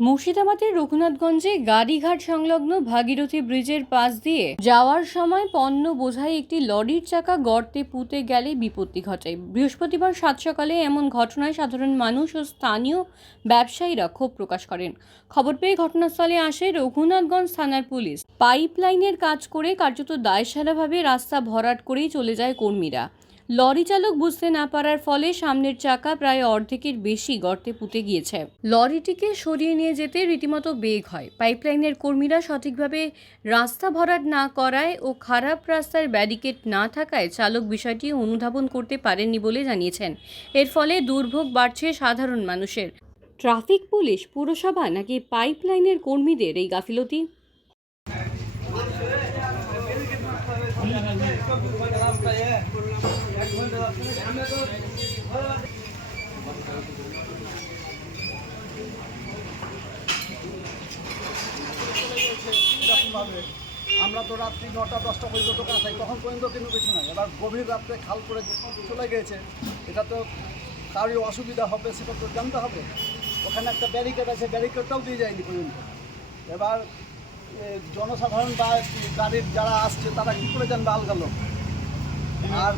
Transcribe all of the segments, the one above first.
মুর্শিদাবাদের রঘুনাথগঞ্জে গাড়িঘাট সংলগ্ন ভাগীরথী ব্রিজের পাশ দিয়ে যাওয়ার সময় পণ্য বোঝাই একটি লরির চাকা গর্তে পুঁতে গেলে বিপত্তি ঘটে। বৃহস্পতিবার সাত সকালে এমন ঘটনায় সাধারণ মানুষ ও স্থানীয় ব্যবসায়ীরা ক্ষোভ প্রকাশ করেন। খবর পেয়ে ঘটনাস্থলে আসে রঘুনাথগঞ্জ থানার পুলিশ। পাইপলাইনের কাজ করে কার্যত দায়সারাভাবে রাস্তা ভরাট করেই চলে যায় কর্মীরা। লরি চালক বুঝতে না পারার ফলে সামনের চাকা প্রায় অর্ধেকের বেশি গর্তে পুঁতে গিয়েছে। লরিটিকে সরিয়ে নিয়ে যেতে রীতিমতো বেগ হয়। পাইপলাইনের কর্মীরা সঠিকভাবে রাস্তা ভরাট না করায় ও খারাপ রাস্তার ব্যারিকেড না থাকায় চালক বিষয়টি অনুধাবন করতে পারেননি বলে জানিয়েছেন। এর ফলে দুর্ভোগ বাড়ছে সাধারণ মানুষের। ট্রাফিক পুলিশ, পুরসভা নাকি পাইপলাইনের কর্মীদের এই গাফিলতি? এরকমভাবে আমরা তো রাত্রি 9টা-10টা পর্যন্ত দোকানে থাকি, তখন পর্যন্ত কিন্তু কিছু নাই। এবার গভীর রাত্রে খাল করে চলে গিয়েছে, এটা তো কারোর অসুবিধা হবে সেটা তো জানতে হবে। ওখানে একটা ব্যারিকেড আছে, ব্যারিকেডটাও দিয়ে যায়নি পর্যন্ত। এবার জনসাধারণ বা গাড়ির যারা আসছে তারা কী করে জানবে আলগা লোক? আর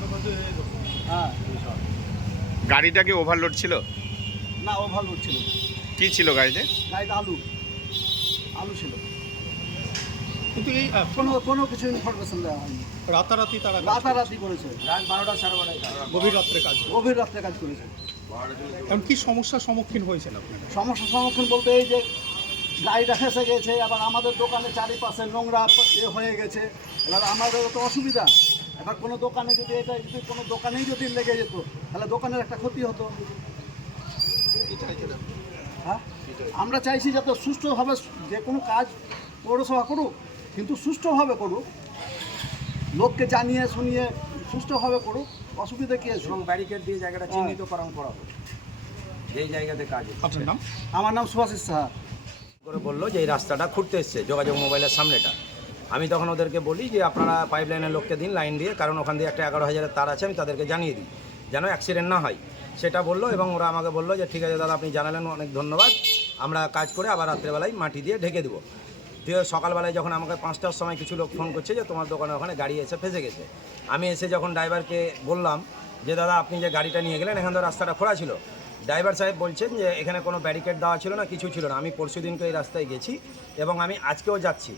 হ্যাঁ, গাড়িটা কি ওভারলোড ছিল? না, ওভারলোড ছিল। কি ছিল গাড়িতে? গাড়িতে আলু ছিল, কিন্তু এই কোনো কিছু ইনফরমেশন দেওয়া হয়নি। রাতারাতি করেছে, রাত 12টা 12:30 গভীর রাত্রে কাজ করেছে। এখন কি সমস্যার সম্মুখীন হয়েছেন আপনারা? সমস্যার সম্মুখীন বলতে এই যে গাড়িটা ফেঁসে গেছে, আবার আমাদের দোকানে চারিপাশে নোংরা হয়ে গেছে। এবার আমাদেরও তো অসুবিধা। এবার কোনো দোকানে যদি কোনো দোকানেই যদি লেগে যেত তাহলে দোকানের একটা ক্ষতি হতো। হ্যাঁ, আমরা চাইছি যাতে সুষ্ঠুভাবে যে কোনো কাজ পৌরসভা করুক, কিন্তু সুষ্ঠুভাবে করুক, লোককে জানিয়ে শুনিয়ে সুষ্ঠুভাবে করুক। অসুবিধা কী আছে? এবং ব্যারিকেড দিয়ে জায়গাটা চিহ্নিতকরণ করা হবে যেই জায়গাতে কাজ হচ্ছে। আপনার নাম? আমার নাম সুভাষিস সাহা। করে বললো যে এই রাস্তাটা খুঁড়তে এসছে যোগাযোগ মোবাইলের সামনেটা। আমি তখন ওদেরকে বলি যে আপনারা পাইপলাইনের লোককে দিন লাইন দিয়ে, কারণ ওখান দিয়ে একটা 11,000-এর তার আছে, আমি তাদেরকে জানিয়ে দিই যেন অ্যাক্সিডেন্ট না হয়। সেটা বললো এবং ওরা আমাকে বললো যে ঠিক আছে দাদা, আপনি জানালেন, অনেক ধন্যবাদ, আমরা কাজ করে আবার রাত্রেবেলায় মাটি দিয়ে ঢেকে দেবো। দিয়ে সকালবেলায় যখন আমাকে 5টার সময় কিছু লোক ফোন করছে যে তোমার দোকানের ওখানে গাড়ি এসে ফেসে গেছে, আমি এসে যখন ড্রাইভারকে বললাম যে দাদা আপনি যে গাড়িটা নিয়ে গেলেন, এখান থেকে রাস্তাটা খোঁড়া ছিল, ড্রাইভার সাহেব বলছেন যে এখানে কোনো ব্যারিকেড দেওয়া ছিল না, কিছু ছিল না। আমি পরশু দিনকে এই রাস্তায় গেছি এবং আমি আজকেও যাচ্ছি।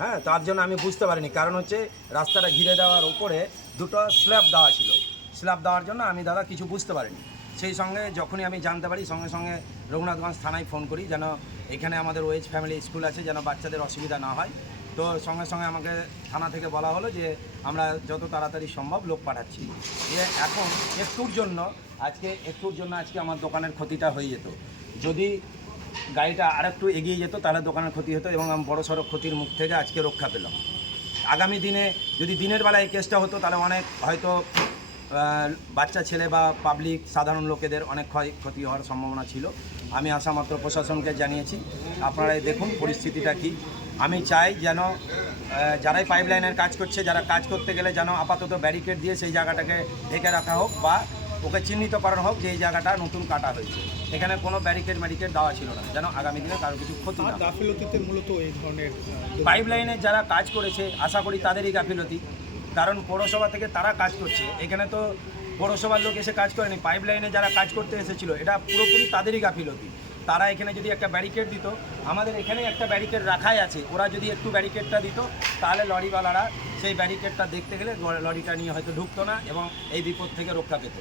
হ্যাঁ, তার জন্য আমি বুঝতে পারিনি, কারণ হচ্ছে রাস্তাটা ঘিরে দেওয়ার উপরে দুটো স্ল্যাব দেওয়া ছিল। স্ল্যাব দেওয়ার জন্য আমি দাদা কিছু বুঝতে পারিনি। সেই সঙ্গে যখনই আমি জানতে পারি সঙ্গে সঙ্গে রঘুনাথগঞ্জ থানায় ফোন করি, যেন এখানে আমাদের ওয়েজ ফ্যামিলি স্কুল আছে, যেন বাচ্চাদের অসুবিধা না হয়। তো সঙ্গে সঙ্গে আমাকে থানা থেকে বলা হলো যে আমরা যত তাড়াতাড়ি সম্ভব লোক পাঠাচ্ছি। এখন একটুর জন্য আজকে আমার দোকানের ক্ষতিটা হয়ে যেত। যদি গাড়িটা আরেকটু এগিয়ে যেত তাহলে দোকানের ক্ষতি হতো এবং আমি বড়সড় ক্ষতির মুখ থেকে আজকে রক্ষা পেলাম। আগামী দিনে যদি দিনের বেলায় এই কেসটা হতো তাহলে অনেক হয়তো বাচ্চা ছেলে বা পাবলিক সাধারণ লোকেদের অনেক ক্ষতি হওয়ার সম্ভাবনা ছিল। আমি আসামাত্র প্রশাসনকে জানিয়েছি, আপনারাই দেখুন পরিস্থিতিটা কি। আমি চাই যেন যারাই পাইপলাইনের কাজ করছে, যারা কাজ করতে গেলে যেন আপাতত ব্যারিকেড দিয়ে সেই জায়গাটাকে ঢেকে রাখা হোক বা ওকে চিহ্নিত করানো হোক যে এই জায়গাটা নতুন কাটা হয়েছে। এখানে কোনো ব্যারিকেড দেওয়া ছিল না, যেন আগামী দিনে কারো কিছু ক্ষতি না। গাফিলতিতে মূলত এই ধরনের পাইপলাইনে যারা কাজ করেছে আশা করি তাদেরই গাফিলতি, কারণ পৌরসভা থেকে তারা কাজ করছে। এখানে তো পৌরসভার লোক এসে কাজ করেনি, পাইপলাইনে যারা কাজ করতে এসেছিল এটা পুরোপুরি তাদেরই গাফিলতি। তারা এখানে যদি একটা ব্যারিকেড দিত, আমাদের এখানে একটা ব্যারিকেড রাখাই আছে, ওরা যদি একটু ব্যারিকেডটা দিত তাহলে লরিওয়ালারা সেই ব্যারিকেডটা দেখতে গেলে লরিটা নিয়ে হয়তো ঢুকতো না এবং এই বিপদ থেকে রক্ষা পেত।